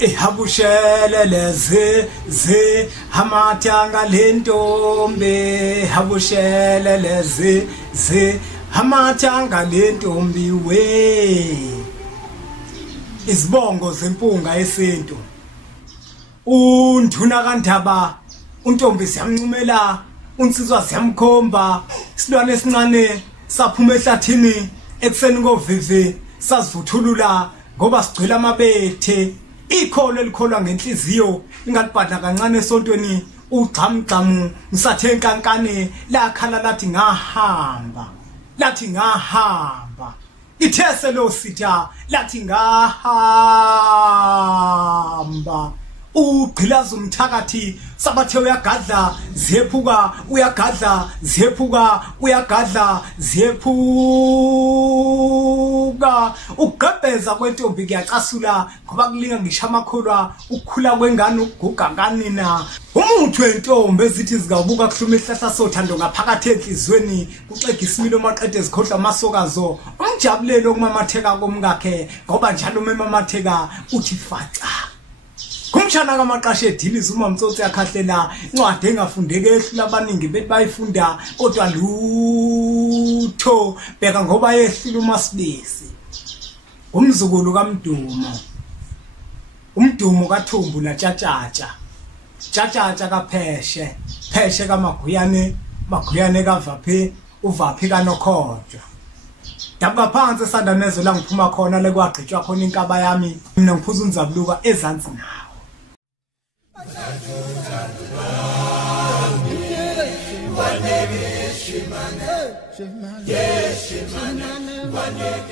Habushelele ze hamatanga lentombi habushelele ze hamatanga lentombi we izibongo zempunga esintu unduna kaNdaba untombi siyamncumela unsizwa siyamkhomba isilwane esincane saphuma ehlathini ekseni kovivi sazivuthulula ngoba sigcwele amabethe ikholo elikholwa ngenhliziyo ingalibhadla kancane esontweni ugxamgxamu ngisathe inkankane lakhala lathi ngahamba ithese lo sitha lathi ngahamba ugqilaza umthakathi sabathe uyagadla ziyephuka uyagadla ziyephuka uyagadla ziyephuka ugqebheza kwentombi kuyacasula ngoba kulinga ngisho amakholwa ukukhula kwengane ukuguga kanina umuthi wentombi ezithi zikabuka kuhluma ihlahla sothando ngaphakathi enhlizweni kuxega isimilo maqede ezikhohla amasokazo umjabulelo kumamatheka komkakhe ngoba njalo memamatheka uthi faca kumshana kamaqashe ediliza uma Mtsotsi yakhahlela incwadi engafundeke ehlula abaningi bethi bayifunda kodwa lutho bheka ngoba yehlula uMasibisi umzukulu kaMdumo kaThumbu la Tjatsha kaPheshe kaMaguyane kaVaphi uVaphi kaNokhodwa Dabuka phansi esanda nezo la ngiphuma khona lekwagqitshwa khona inkaba yami mina ngiphuza unzabuluka ezansi nawo Shimane,